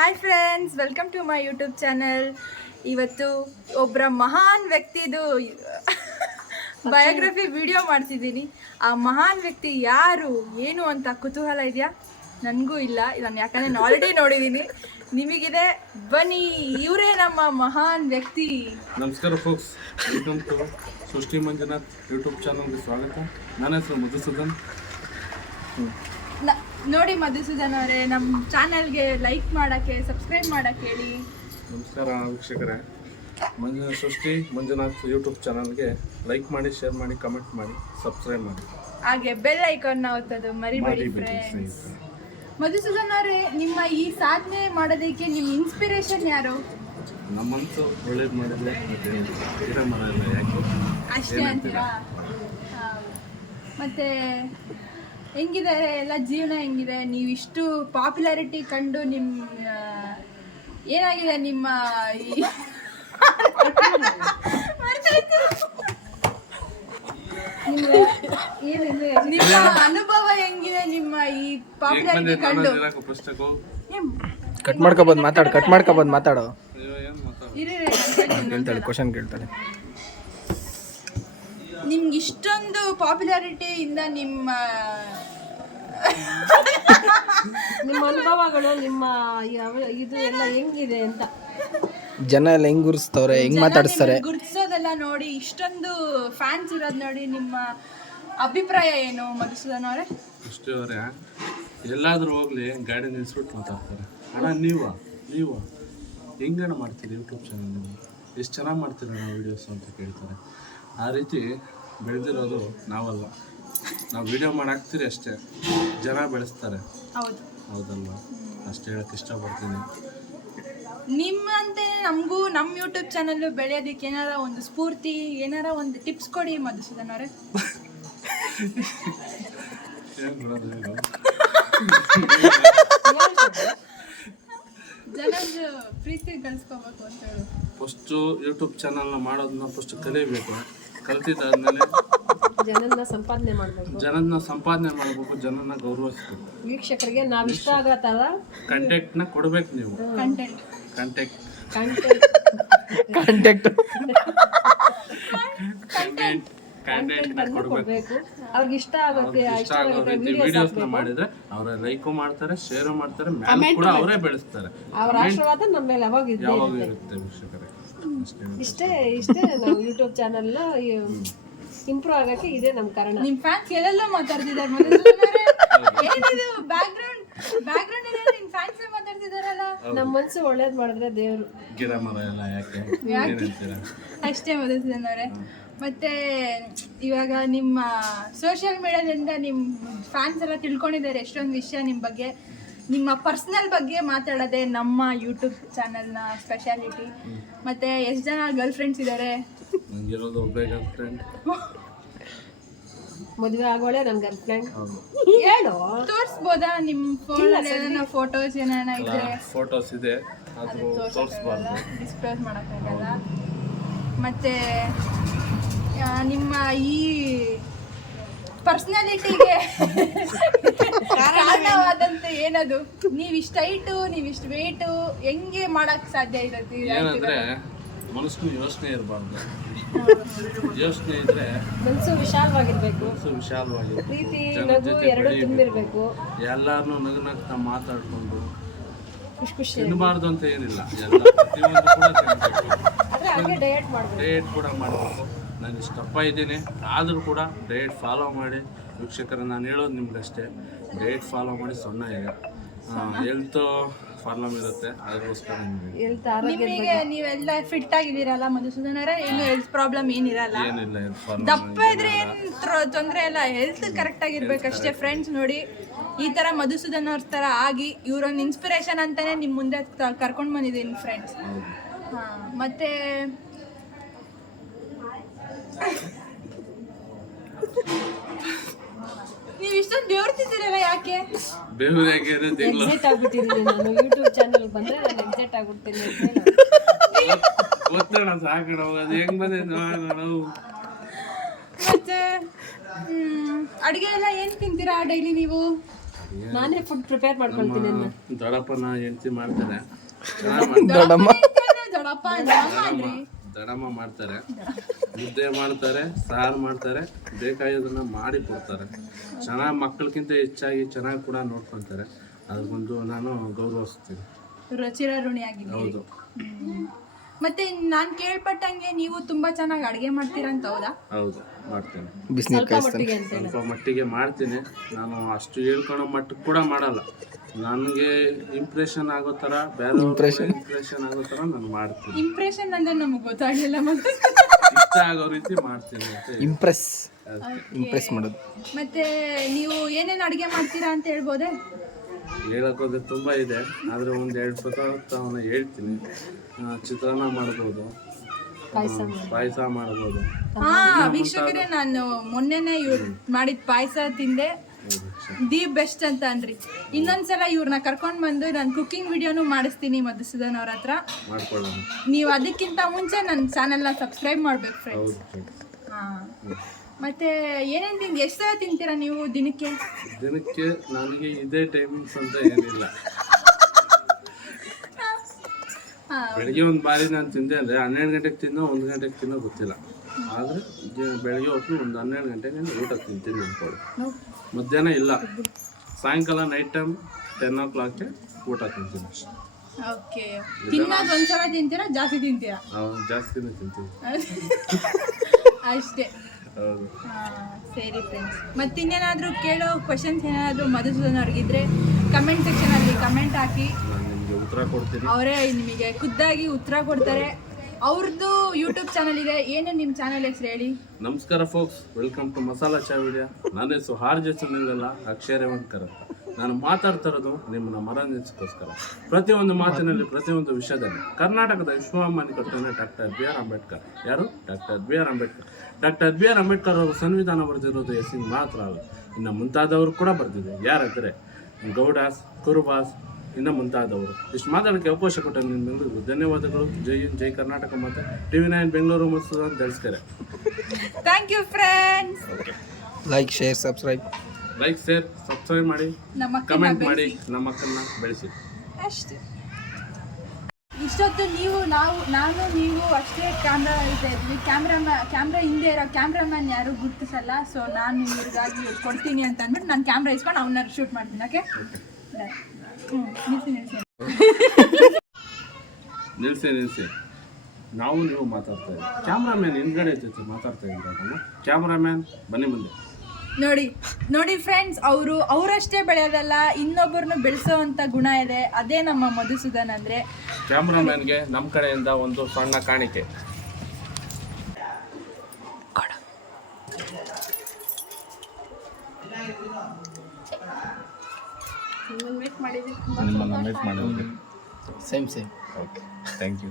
Hi friends, welcome to my YouTube channel. ಇವತ್ತು ಒಬ್ಬರ ಮಹಾನ್ ವ್ಯಕ್ತಿದು ಬಯೋಗ್ರಫಿ ವಿಡಿಯೋ ಮಾಡ್ತಿದ್ದೀನಿ. ಆ ಮಹಾನ್ ವ್ಯಕ್ತಿ ಯಾರು ಏನು ಅಂತ ಕುತೂಹಲ ಇದೆಯಾ? ನನಗೂ ಇಲ್ಲ, ನಾನು ಯಾಕಂದರೆ ನಾನು ಆಲ್ರೆಡಿ ನೋಡಿದ್ದೀನಿ. ನಿಮಗಿದೆ, ಬನ್ನಿ, ಇವರೇ ನಮ್ಮ ಮಹಾನ್ ವ್ಯಕ್ತಿ. ನಮಸ್ಕಾರ ಫೋಕ್ಸ್, ವೆಲ್ಕಮ್ ಟು ಸೃಷ್ಟಿ ಮಂಜುನಾಥ್ ಯೂಟ್ಯೂಬ್ ಚಾನಲ್ಗೆ ಸ್ವಾಗತ. ನನ್ನ ಹೆಸರು ಮಧುಸೂದನ್. ನೋಡಿ ಮಧುಸೂದನ್ ಅವರೇ, ನಮ್ಮ ಚಾನಲ್ಗೆ ಲೈಕ್ ಮಾಡೋಕ್ಕೆ, ಸಬ್ಸ್ಕ್ರೈಬ್ ಮಾಡೋಕ್ಕೆ ಹೇಳಿ. ನಮಸ್ಕಾರ ವೀಕ್ಷಕರೇ, ಸೃಷ್ಟಿ ಮಂಜುನಾಥ್ ಯೂಟ್ಯೂಬ್ ಚಾನಲ್ಗೆ ಲೈಕ್ ಮಾಡಿ, ಶೇರ್ ಮಾಡಿ, ಕಮೆಂಟ್ ಮಾಡಿ, ಸಬ್ಸ್ಕ್ರೈಬ್ ಮಾಡಿ, ಹಾಗೆ ಬೆಲ್ ಐಕಾನ್ನ ಒತ್ತೋದು ಮರಿಬೇಡಿ ಫ್ರೆಂಡ್ಸ್. ಮಧುಸೂದನ್ ಅವರೇ, ನಿಮ್ಮ ಈ ಸಾಧನೆ ಮಾಡೋದಕ್ಕೆ ನಿಮ್ಮ ಇನ್ಸ್ಪಿರೇಷನ್ ಯಾರು? ನಮ್ಮ ಮನಸ್ಸು ಒಳ್ಳೇದು ಮಾಡಿದ್ರೆ ಗಿಡ ಮರ ಎಲ್ಲ ಯಾಕೆ ಅಷ್ಟೇ ಅಂತೀರಾ? ಮತ್ತೆ ಹೆಂಗಿದೆ ಎಲ್ಲ ಜೀವನ, ಹೆಂಗಿದೆ? ನೀವು ಇಷ್ಟು ಪಾಪ್ಯುಲಾರಿಟಿ ಕಂಡು ಏನಾಗಿದೆ ನಿಮ್ಮ ನಿಮ್ಮ ಅನುಭವ ಹೆಂಗಿದೆ? ನಿಮ್ಮ ಈ ಪಾಪ್ಯುಲಾರಿಟಿ ಕಂಡು ಕಟ್ ಮಾಡ್ಕೋಬೋದು, ಮಾತಾಡೋ. ಕೇಳ್ತಾಳೆ, ಕ್ವಶನ್ ಕೇಳ್ತಾಳೆ. ನಿಮ್ಗೆ ಇಷ್ಟೊಂದು ಪಾಪ್ಯುಲಾರಿಟಿಯಿಂದ ನಿಮ್ಮ ಅನುಭವಗಳು, ನಿಮ್ಮ ಇದು ಎಲ್ಲ ಹೆಂಗಿದೆ ಅಂತ, ಜನ ಎಲ್ಲ ಹೆಂಗ್ ಗುರ್ಸ್ತವ್ರೆ, ಹೆಂಗ್ ಮಾತಾಡಿಸ್ತಾರೆ, ಗುರ್ತಿಸೋದೆಲ್ಲ ನೋಡಿ, ಇಷ್ಟೊಂದು ಫ್ಯಾನ್ಸ್ ಇರೋದು ನೋಡಿ, ನಿಮ್ಮ ಅಭಿಪ್ರಾಯ ಏನು ಮಧುಸೂದನ್ ಅವರೇ? ಅಷ್ಟೇ ಅವರೇ, ಎಲ್ಲಾದರೂ ಹೋಗ್ಲಿ ಗಾಡಿ ನಿಲ್ಸ್ಬಿಟ್ಟು ಮಾತಾಡ್ತಾರೆ, ಅಣ್ಣ ನೀವು ಹೆಂಗಣ್ಣ ಮಾಡ್ತೀರಿ ಯೂಟ್ಯೂಬ್ ಚಾನಲ್, ನೀವು ಎಷ್ಟು ಚೆನ್ನಾಗಿ ಮಾಡ್ತೀರಿ ನಾವು ವೀಡಿಯೋಸ್ ಅಂತ ಕೇಳ್ತಾರೆ. ಆ ರೀತಿ ಬೆಳೆದಿರೋದು ನಾವಲ್ಲ, ನಾವು ವಿಡಿಯೋ ಮಾಡಾಕ್ತೀರಿ ಅಷ್ಟೇ, ಜನ ಬೆಳೆಸ್ತಾರೆ. ಹೌದಲ್ವಾ? ಅಷ್ಟೇ ಹೇಳಕ್ಕೆ ಇಷ್ಟಪಡ್ತೀನಿ. ನಿಮ್ಮಂತೆ ನಮಗೂ ನಮ್ಮ ಯೂಟ್ಯೂಬ್ ಚಾನಲ್ಲು ಬೆಳೆಯೋದಕ್ಕೆ ಏನಾರ ಒಂದು ಸ್ಫೂರ್ತಿ, ಏನಾರ ಒಂದು ಟಿಪ್ಸ್ ಕೊಡಿ ಮಧುಸೂದನ್ ಅವರೇ. ಜನರು ಪ್ರೀತಿ ಗಳಿಸ್ಕೋಬೇಕು ಅಂತ ಹೇಳಿ ಫಸ್ಟು ಯೂಟ್ಯೂಬ್ ಚಾನಲ್ನ ಮಾಡೋದನ್ನ ಫಸ್ಟ್ ಕಲಿಬೇಕು. ಕಲ್ತಿದ್ದಾದ್ಮೇಲೆ ಜನನ್ನ ಸಂಪಾದನೆ ಮಾಡಬೇಕು, ಜನನ ಗೌರವಿಸ್ಬೇಕು, ವೀಕ್ಷಕರಿಗೆ ನಾವು ಇಷ್ಟ ಆಗೋ ಥರ ಕಂಟೆಂಟ್ನ ಕೊಡ್ಬೇಕು. ನೀವು ಕಂಟೆಂಟ್ ಕೊಡಬೇಕು. ಅವ್ರಿಗೆ ಇಷ್ಟ ಆಗೋಕ್ಕೆ ವಿಡಿಯೋಸ್ನ ಮಾಡಿದ್ರೆ ಅವರ ಲೈಕು ಮಾಡ್ತಾರೆ, ಶೇರು ಮಾಡ್ತಾರೆ, ಮ್ಯಾಲೆ ಕೂಡ ಅವರೇ ಬೆಳೆಸ್ತಾರೆ. ಅವ್ರ ಆಶೀರ್ವಾದ ನಮ್ಮ ಮೇಲೆ ಯಾವಾಗ ಇರುತ್ತೆ ವೀಕ್ಷಕರೇ. ಇಷ್ಟೇ ನಾವು ಯೂಟ್ಯೂಬ್ ಚಾನಲ್ ಇಂಪ್ರೂವ್ ಆಗಕ್ಕೆ ಇದೆ ನಮ್ಮ ಕಾರಣ. ನಿಮ್ಮ ಫ್ಯಾನ್ಸ್ ಎಲ್ಲೆಲ್ಲೋ ಮಾತಾಡ್ತಿದ್ದಾರೆ ಮಧುಸೂದನ್ ಅವರೇ. ಏನಿದು ಬ್ಯಾಕ್ಗ್ರೌಂಡ್ ಏನಾದ್ರು ನಿಮ್ಮ ಫ್ಯಾನ್ಸ್ ಮಾತಾಡ್ತಿದಾರಲ್ಲ? ನಮ್ಮ ಮನಸ್ಸು ಒಳ್ಳೇದು ಮಾಡಿದ್ರೆ ದೇವರು. ಗಿಡ ಮರ ಎಲ್ಲ ಯಾಕೆ ಅಷ್ಟೇ ಮಧುಸೂದನ್ ಅವರೇ. ಮತ್ತೆ ಇವಾಗ ನಿಮ್ಮ ಸೋಷಿಯಲ್ ಮೀಡಿಯಾದಿಂದ ನಿಮ್ಮ ಫ್ಯಾನ್ಸ್ ಎಲ್ಲ ತಿಳ್ಕೊಂಡಿದ್ದಾರೆ ಎಷ್ಟೊಂದು ವಿಷಯ ನಿಮ್ಮ ಬಗ್ಗೆ. ನಿಮ್ಮ ಪರ್ಸ್ನಲ್ ಬಗ್ಗೆ ಮಾತಾಡೋದೇ ನಮ್ಮ ಯೂಟ್ಯೂಬ್ ಚಾನಲ್ನ ಸ್ಪೆಷಾಲಿಟಿ. ಮತ್ತೆ ಎಷ್ಟು ಜನ ಗರ್ಲ್ ಫ್ರೆಂಡ್ಸ್ ಇದ್ದಾರೆ? ನಂಗಿರೋದು ಒಬ್ಬೇ ಗರ್ಲ್ ಫ್ರೆಂಡ್. ಮದುವೆ ಆಗೋಳೆ ನನ್ನ ಗರ್ಲ್ ಫ್ರೆಂಡ್. ಹೇಳು, ತೋರಿಸ್ಬೋದಾ ನಿಮ್ಮ ಫೋನಲ್ಲಿ ಏನಾರ ಫೋಟೋಸ್ ಏನಾರ ಇದ್ರೆ? ಫೋಟೋಸ್ ಇದೆ, ಆದರೂ ತೋರಿಸ್ಬಾರ್ದು, ಡಿಸ್ಕ್ಲೋಸ್ ಮಾಡೋಕ್ಕಾಗಲ್ಲ. ಮತ್ತೆ ನಿಮ್ಮ ಈ ಪರ್ಸನಾಲಿಟಿಗೆ ಕಾರಣವಾದಂತೆ ಏನದು? ನೀವಿಷ್ಟು ಹೈಟು, ನೀವಿಷ್ಟು ವೇಟು ಹೆಂಗೆ ಮಾಡಕ್ ಸಾಧ್ಯ ಇರುತ್ತೆ? ಏನಂದ್ರೆ ಮನಸ್ಸು ಯೋಚನೆ ಇರಬಾರ್ದು. ಯೋಚನೆ ಇದ್ರೆ ಮನಸ್ಸು ವಿಶಾಲವಾಗಿರ್ಬೇಕು, ಪ್ರೀತಿ ನಗು ಎರಡು ತುಂಬಿರ್ಬೇಕು. ಎಲ್ಲಾರನ್ನೂ ನಗ್ನಗ್ತಾ ಮಾತಾಡ್ಕೊಂಡು ಖುಷಿ ತಿನ್ನಬಾರ್ದು ಅಂತ ಏನಿಲ್ಲ, ಎಲ್ಲ ಪ್ರತಿಯೊಂದು ಕೂಡ ತಿನ್ನಬೇಕು. ಡಯಟ್ ಕೂಡ ಮಾಡಬೇಕು. ನಾನು ಇಷ್ಟಪ್ಪ ಇದ್ದೀನಿ, ಆದರೂ ಕೂಡ ಡಯಟ್ ಫಾಲೋ ಮಾಡಿ ವೀಕ್ಷಕರ. ನಾನು ಹೇಳೋದು ನಿಮ್ಗಷ್ಟೇ, ಡಯಟ್ ಫಾಲೋ ಮಾಡಿ. ಸೊನ್ನ ಈಗ ಹೆಲ್ತ್ ಪ್ರಾಬ್ಲಮ್ ಇರುತ್ತೆ, ಅದಕ್ಕೋಸ್ಕರ ನಿಮಗೆ ನೀವೆಲ್ಲ ಫಿಟ್ ಆಗಿದ್ದೀರಲ್ಲ ಮಧುಸೂದನ್ ಅವರೇ? ಏನು ಹೆಲ್ತ್ ಪ್ರಾಬ್ಲಮ್ ಏನಿರಲ್ಲ, ಏನಿಲ್ಲ. ದಪ್ಪ ಇದ್ರೆ ಏನು ತೊಂದರೆ ಇಲ್ಲ, ಹೆಲ್ತ್ ಕರೆಕ್ಟ್ ಆಗಿರ್ಬೇಕಷ್ಟೇ. ಫ್ರೆಂಡ್ಸ್ ನೋಡಿ, ಈ ಥರ ಮಧುಸೂದನ್ ಅವ್ರ ಥರ ಆಗಿ ಇವರೊಂದು ಇನ್ಸ್ಪಿರೇಷನ್ ಅಂತಲೇ ನಿಮ್ಮ ಮುಂದೆ ಕರ್ಕೊಂಡು ಬಂದಿದ್ದೀನಿ ಫ್ರೆಂಡ್ಸ್. ಹಾಂ, ಮತ್ತು ನೀವು ಇಷ್ಟೊಂದು ಬೆವರ್ತಿದ್ದೀರಲ್ಲ, ಯಾಕೆ? ಎಕ್ಸೈಟ್ ಆಗ್ಬಿಟ್ಟಿದ್ದೀನಿ ನಾನು. ಯೂಟ್ಯೂಬ್ ಚಾನಲ್ ಬಂದ್ರೆ ನಾನು ಎಕ್ಸೈಟ್ ಆಗ್ಬಿಡ್ತೀನಿ. ಮತ್ತೆ ಅಡುಗೆ ಎಲ್ಲ ಏನು ತಿಂತೀರಾ ಡೈಲಿ ನೀವು? ನಾನೇ ಫುಡ್ ಪ್ರಿಪೇರ್ ಮಾಡ್ಕೊಳ್ತೀನಿ ಅನ್ನ. ದೊಡ್ಡಪ್ಪನ ಹೆಂಡತಿ ಮಾಡ್ತಾರೆ, ಚೆನ್ನಾಗಿ ಮಾಡ್ತಾರೆ. ದೊಡ್ಡಮ್ಮ ದೊಡ್ಡಪ್ಪ ದೊಡ್ಡಮ್ಮ ಅನ್ರಿ. ದಡಮ್ಮ ಮಾಡ್ತಾರೆ, ಮುದ್ದೆ ಮಾಡ್ತಾರೆ, ಸಾರು ಮಾಡ್ತಾರೆ, ಬೇಕಾಗಿದ್ದನ್ನ ಮಾಡಿ ಕೊಡ್ತಾರೆ. ಚೆನ್ನಾಗಿ ಮಕ್ಕಳಿಗಿಂತ ಹೆಚ್ಚಾಗಿ ಚೆನ್ನಾಗಿ ಕೂಡ ನೋಡ್ಕೊತಾರೆ. ಅದಕ್ಕೊಂದು ನಾನು ಗೌರವಿಸ್ತೀನಿ. ಚಿರಋಣಿಯಾಗಿದ್ದೀನಿ. ಹೌದು. ಮತ್ತೆ ನಾನು ಕೇಳ್ಪಟ್ಟಂಗೆ ನೀವು ತುಂಬಾ ಚೆನ್ನಾಗಿ ಅಡುಗೆ ಮಾಡ್ತೀರಾ ಅಂತ ಹೌದಾ? ಹೌದು, ಮಾಡ್ತೇನೆ. ಬಿಸಿನೀರು ಕಾಯಿಸ್ತಾನೆ. ಒಟ್ಟಿಗೆ ಅಂತ ಸ್ವಲ್ಪ ಮಟ್ಟಿಗೆ ಮಾಡ್ತೀನಿ. ನಾನು ಅಷ್ಟು ಹೇಳ್ಕೊಳೋ ಮಟ್ಟಕ್ಕೆ ಕೂಡ ಮಾಡಲ್ಲ. ನನಗೆ ಇಂಪ್ರೆಷನ್ ಆಗೋ ಥರ, ಬೇರೆ ಇಂಪ್ರೆಷನ್ ಆಗೋ ಥರ ನಾನು ಮಾಡ್ತೀನಿ. ಇಂಪ್ರೆಷನ್ ಅಂದ್ರೆ ನಮಗೆ ಗೊತ್ತಾಗಲಿಲ್ಲ. ಮತ್ತೆ ಇಷ್ಟ ಆಗೋ ರೀತಿ ಮಾಡ್ತೀನಿ ಅಂತ ಹೇಳಿ. ಇಂಪ್ರೆಸ್ ಮಾಡೋದು. ಮತ್ತೆ ನೀವು ಏನೇನು ಅಡುಗೆ ಮಾಡ್ತೀರಾ ಅಂತ ಹೇಳ್ಬೋದೇ? ಹೇಳೋಕೋದ್ರೆ ತುಂಬ ಇದೆ, ಆದರೆ ಒಂದು 2 ಪದಾರ್ಥವನ್ನು ಹೇಳ್ತೀನಿ. ಚಿತ್ರಾನ್ನ ಮಾಡ್ಬೋದು, ಪಾಯಸ ಮಾಡ್ಬೋದು. ಹಾ ವೀಕ್ಷಕರೇ, ನಾನು ಮೊನ್ನೆನೇ ಇವ್ರು ಮಾಡಿದ ಪಾಯಸ ತಿಂದೆ, ದಿ ಬೆಸ್ಟ್ ಅಂತ ಅನ್ರಿ. ಇನ್ನೊಂದ್ಸಲ ಇವ್ರನ್ನ ಕರ್ಕೊಂಡು ಬಂದು ನಾನು ಕುಕಿಂಗ್ ವಿಡಿಯೋನು ಮಾಡಿಸ್ತೀನಿ ಮಧುಸೂದನ್ ಅವ್ರ ಹತ್ರ. ಮಾಡ್ಕೊಳ್ಳೋಣ. ನೀವು ಅದಕ್ಕಿಂತ ಮುಂಚೆ ನನ್ನ ಚಾನೆಲ್ನ ಸಬ್ಸ್ಕ್ರೈಬ್ ಮಾಡ್ಬೇಕು ಫ್ರೆಂಡ್ಸ್. ಹಾಂ, ಮತ್ತೆ ಏನೇನು ಎಷ್ಟು ಸಲ ತಿಂತೀರಾ ನೀವು ದಿನಕ್ಕೆ? ನನಗೆ ಇದೇ ಟೈಮಿಂಗ್ಸ್ ಅಂತ ಏನಿಲ್ಲ. ಬೆಳಿಗ್ಗೆ ಒಂದು ಬಾರಿ ನಾನು ತಿಂದೆ ಅಂದರೆ 12 ಗಂಟೆಗೆ ತಿನ್ನೋ 1 ಗಂಟೆಗೆ ತಿನ್ನೋ ಗೊತ್ತಿಲ್ಲ. ಆದರೆ ಬೆಳಗ್ಗೆ ಹೊತ್ತು ಒಂದು 12 ಗಂಟೆಗೆ ಊಟ ತಿಂತೀನಿ ಅಂದ್ಕೊಳ್ಳಿ. ಮಧ್ಯಾಹ್ನ ಇಲ್ಲ, ಸಾಯಂಕಾಲ ನೈಟ್ ಟೈಮ್ 10 o'clockಗೆ ಊಟ ತಿಂತೀನಿ ಅಷ್ಟೇ. ಓಕೆ, ತಿನ್ನೋದು ಒಂದ್ಸಲ ತಿಂತೀರಾ ಜಾಸ್ತಿ ತಿಂತೀರಾ? ಜಾಸ್ತಿನೇ ತಿಂತೀವಿ ಅಷ್ಟೇ. ಹೌದು. ಸರಿ ಫ್ರೆಂಡ್ಸ್, ಮತ್ತಿನ್ನೇನಾದರೂ ಕೇಳೋ ಕ್ವಶನ್ಸ್ ಏನಾದರೂ ಮಧುಸೂದನ್ ಅವ್ರಿಗಿದ್ರೆ ಕಮೆಂಟ್ ಸೆಕ್ಷನಲ್ಲಿ ಕಮೆಂಟ್ ಹಾಕಿ, ನಾನು ನಿಮಗೆ ಉತ್ತರ ಕೊಡ್ತೀನಿ. ಅವರೇ ನಿಮಗೆ ಖುದ್ದಾಗಿ ಉತ್ತರ ಕೊಡ್ತಾರೆ. ಅವ್ರದ್ದು ಯೂಟ್ಯೂಬ್ ಚಾನಲ್ ಇದೆ. ಏನು ನಿಮ್ಮ ಚಾನಲ್ ಹೆಸರು ಹೇಳಿ? ನಮಸ್ಕಾರ ಫೋಕ್ಸ್, ವೆಲ್ಕಮ್ ಟು ಮಸಾಲಾ ಚಾ ವಿಡಿಯೋ. ನನ್ನ ಹೆಸರು ಹಾರ್ಜೆ ಸುನಿಲ್ಲ, ಅಕ್ಷಯ ರೇವಣ್ಕರ್ ಅಂತ. ನಾನು ಮಾತಾಡ್ತಾ ಇರೋದು ನಿಮ್ಮನ್ನ ಮನರಂಜಿಸೋಕ್ಕೋಸ್ಕರ. ಪ್ರತಿಯೊಂದು ಮಾತಿನಲ್ಲಿ, ಪ್ರತಿಯೊಂದು ವಿಷಯದಲ್ಲಿ ಕರ್ನಾಟಕದ ವಿಶ್ವಮಾನ್ಯ ಕರ್ತವ್ಯ ಡಾಕ್ಟರ್ ಬಿ ಆರ್ ಅಂಬೇಡ್ಕರ್. ಯಾರು? Doctor B R Ambedkar. Doctor B R Ambedkar ಅವರು ಸಂವಿಧಾನ ಬರೆದಿರೋದು ಹೆಸರು ಮಾತ್ರ ಅಲ್ಲ, ಇನ್ನು ಮುಂತಾದವರು ಕೂಡ ಬರೆದಿದೆ. ಯಾರಂದರೆ ಗೌಡಾಸ್, ಕುರುಬಾಸ್, ಇನ್ನು ಮುಂತಾದವರು. ಇಷ್ಟು ಮಾತಾಡೋಕ್ಕೆ ಅವಕಾಶ ಕೊಟ್ಟ ನಿಮ್ಮೆಲ್ಲರಿಗೂ ಧನ್ಯವಾದಗಳು. ಜೈ ಹಿಂದ್, ಜೈ ಕರ್ನಾಟಕ. ಮತ್ತು TV9 ಬೆಂಗಳೂರು ಮತ್ತು ದಳ್ಸ್ಕೆರೆ. Thank you friends. Like, share, subscribe ಮಾಡಿ, ಕಮೆಂಟ್ ಮಾಡಿ, ನಮ್ಮ ಮಕ್ಕಳನ್ನ ಬೆಳೆಸಿ ಅಷ್ಟೇ. ಇಷ್ಟೊತ್ತು ನಾನು ನೀವು ಅಷ್ಟೇ ಕ್ಯಾಮ್ರಾ ಇದ್ವಿ. ಕ್ಯಾಮ್ರಾ ಹಿಂದೆ ಇರೋ ಕ್ಯಾಮ್ರಾಮ್ಯಾನ್ ಯಾರು ಗುರ್ತಿಸಲ್ಲ. ಸೊ ನಾನು ಇವ್ರಿಗಾಗಿ ಕೊಡ್ತೀನಿ ಅಂತ ಅಂದ್ಬಿಟ್ಟು ನಾನು ಕ್ಯಾಮ್ರಾ ಇಸ್ಕೊಂಡು ಅವನ್ನ ಶೂಟ್ ಮಾಡ್ತೀನಿ. ಓಕೆ, ನಿಲ್ಸಿ. ನಾವು ನೀವು ಮಾತಾಡ್ತಾ ಇದ್ದೀವಿ, ಕ್ಯಾಮ್ರಾಮ್ಯಾನ್ ಹಿಂದ್ಗಡೆ ಜೊತೆ ಮಾತಾಡ್ತಾ ಇದ್ದೀವಿ. ಕ್ಯಾಮ್ರಾಮ್ಯಾನ್ ಬನ್ನಿ ಮುಂದೆ. ನೋಡಿ ಫ್ರೆಂಡ್ಸ್, ಅವರಷ್ಟೇ ಬೆಳೆಯೋದಲ್ಲ, ಇನ್ನೊಬ್ಬರನ್ನು ಬೆಳೆಸೋ ಅಂತ ಗುಣ ಇದೆ. ಅದೇ ನಮ್ಮ ಮಧುಸೂದನ್ ಅಂದರೆ. ಕ್ಯಾಮ್ರಾಮ್ಯಾನ್ಗೆ ನಮ್ಮ ಕಡೆಯಿಂದ ಒಂದು ಸಣ್ಣ ಕಾಣಿಕೆ. ನಿಮ್ಮನ್ನು ಮೀಟ್ ಮಾಡಿದ್ದೀವಿ. ನಿಮ್ಮನ್ನು ಮೀಟ್ ಮಾಡಿದ್ವಿ. Same okay, thank you.